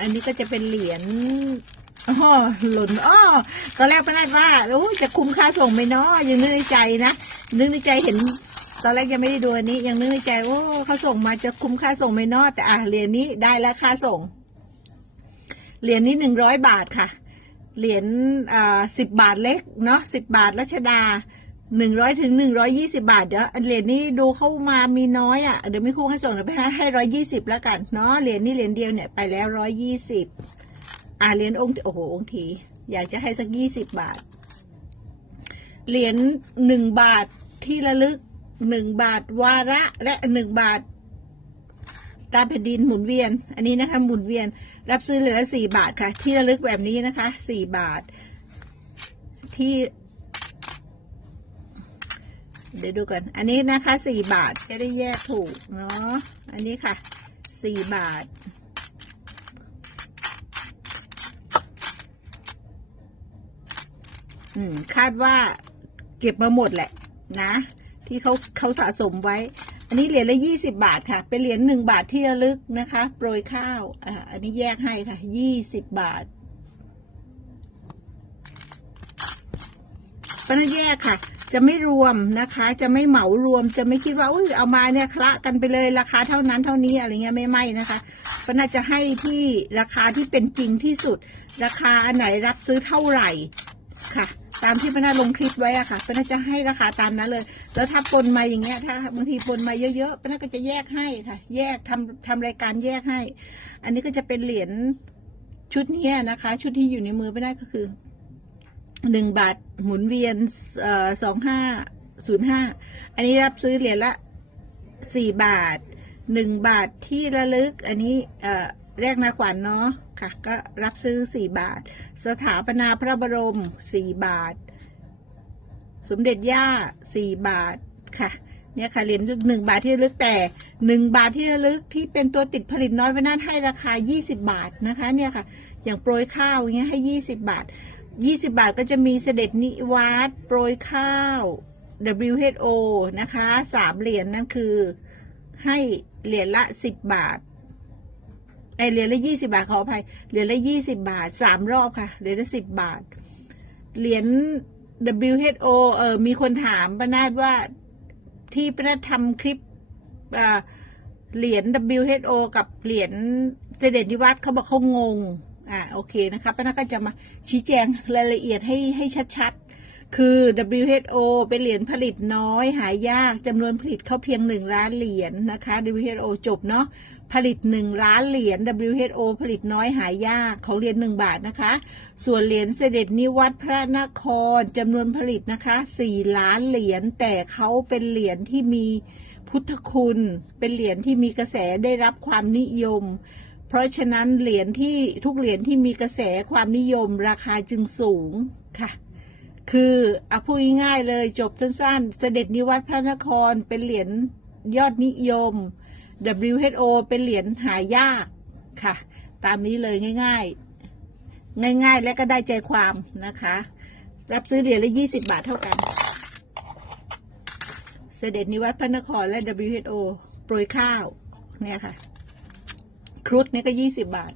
อันนี้ก็จะเป็นเหรียญอ๋อหล่นอ๋อตอนแรกป้านาดว่าโอ้จะคุ้มค่าส่งไหมเนาะยังนึกในใจนะนึกในใจเห็น ตอนแรกยังไม่ได้ดูอันนี้ ยังนึกในใจโอ้เขาส่งมาจะคุ้มค่าส่งไหมเนาะแต่อะเหรียญนี้ได้แล้วค่าส่ง เหรียญนี้หนึ่งร้อยบาทค่ะ เหรียญอ่าสิบบาทเล็กเนาะสิบบาทรัชดา หนึ่งร้อยถึงหนึ่งร้อยยี่สิบาท เดี๋ยวอันเหรียญนี้ดูเข้ามามีน้อยอะ่ะ เดี๋ยวไม่คุ้มให้ส่งเดี๋ยวไปให้ร้อยยี่สิบแล้วกันเนาะเหรียญนี้เหรียญเดียวเนี่ยไปแล้วร้อยยี่สิบอ่าเหรียญองค์โอ้โหองค์ที อยากจะให้สักยี่สิบบาท เหรียญหนึ่งบาทที่ระลึกหนึ่งบาทวาระและหนึ่งบาทตามแผ่นดินหมุนเวียน อันนี้นะคะหมุนเวียน รับซื้อเหรียญละสี่บาทค่ะ ที่ระลึกแบบนี้นะคะสี่บาทที่ เดี๋ยวดูก่อนอันนี้นะคะสี่บาทจะได้แยกถูกเนาะ อันนี้ค่ะสี่บาท อืม คาดว่าเก็บมาหมดแหละนะ ที่เขาเขาสะสมไว้ อันนี้เหรียญละยี่สิบาทค่ะ เป็นเหรียญหนึ่งบาทที่ระลึกนะคะ โปรยข้าว อ่า อันนี้แยกให้ค่ะยี่สิบบาทปนแยกค่ะ จะไม่รวมนะคะ จะไม่เหมารวม จะไม่คิดว่าอุ้ยเอามาเนี่ยคละกันไปเลยราคาเท่านั้นเท่านี้อะไรเงี้ยไม่ไม่นะคะปนาจะให้ที่ราคาที่เป็นจริงที่สุด ราคาอันไหนรับซื้อเท่าไหร่ค่ะ ตามที่ปนาลงคลิปไว้อะค่ะปนาจะให้ราคาตามนั้นเลย แล้วถ้าปนมาอย่างเงี้ยถ้าบางทีปนมาเยอะๆปนาก็จะแยกให้ค่ะ แยกทำทำรายการแยกให้ อันนี้ก็จะเป็นเหรียญชุดนี้นะคะ ชุดที่อยู่ในมือปนาก็คือ หนึ่งบาทหมุนเวียนสองห้าศูนย์ห้าอันนี้รับซื้อเหรียญละสี่บาทหนึ่งบาทที่ระลึก อันนี้เอ่อแรกนาขวัญเนาะค่ะ ก็รับซื้อสี่บาท สถาปนาพระบรมสี่บาท สมเด็จย่าสี่บาทค่ะเนี่ยค่ะเหรียญหนึ่งบาทที่ระลึกแต่หนึ่งบาทที่ระลึกที่เป็นตัวติดผลิตน้อยไว้นั่นให้ราคา 20 บาทนะคะเนี่ยค่ะ อย่างโปรยข้าวอย่างเงี้ยให้ 20 บาท 20 บาทก็จะมีเสด็จนิวัตโปรยข้าว WHO นะคะสามเหรียญนั่นคือ ให้เหรียญละ 10 บาทไอเหรียญละ 20 บาทขออภัยเหรียญละ 20 บาทสามรอบค่ะเหรียญละ 10 บาท เหรียญ WHO เออมีคนถามป้านาดว่าที่ป้านาดทำคลิปเหรียญ WHO กับเหรียญเสด็จนิวัตเขาบอกเขางง อ่าโอเคนะคะป้านาก็จะมาชี้แจงรายละเอียดให้ให้ชัดๆ คือ WHO เป็นเหรียญผลิตน้อย หายากจำนวนผลิตเขาเพียงหนึ่งล้านเหรียญนะคะ WHO จบเนาะผลิตหนึ่งล้านเหรียญ WHO ผลิตน้อยหายากของเหรียญหนึ่งบาทนะคะ ส่วนเหรียญเสด็จนิวัตพระนครจำนวนผลิตนะคะสี่ล้านเหรียญแต่เขาเป็นเหรียญที่มีพุทธคุณ เป็นเหรียญที่มีกระแสได้รับความนิยม เพราะฉะนั้นเหรียญที่ทุกเหรียญที่มีกระแสความนิยมราคาจึงสูงค่ะ คือเอาพูดง่ายๆเลยจบสั้นๆ เสด็จนิวัตพระนครเป็นเหรียญยอดนิยม WHO เป็นเหรียญหายากค่ะ ตามนี้เลยง่าย ๆ ง่ายๆ และก็ได้ใจความนะคะ รับซื้อเหรียญละ20 บาทเท่ากัน เสด็จนิวัตพระนครและ WHO โปรยข้าวเนี่ยค่ะ ครุฑนี่ก็ยี่สิบบาท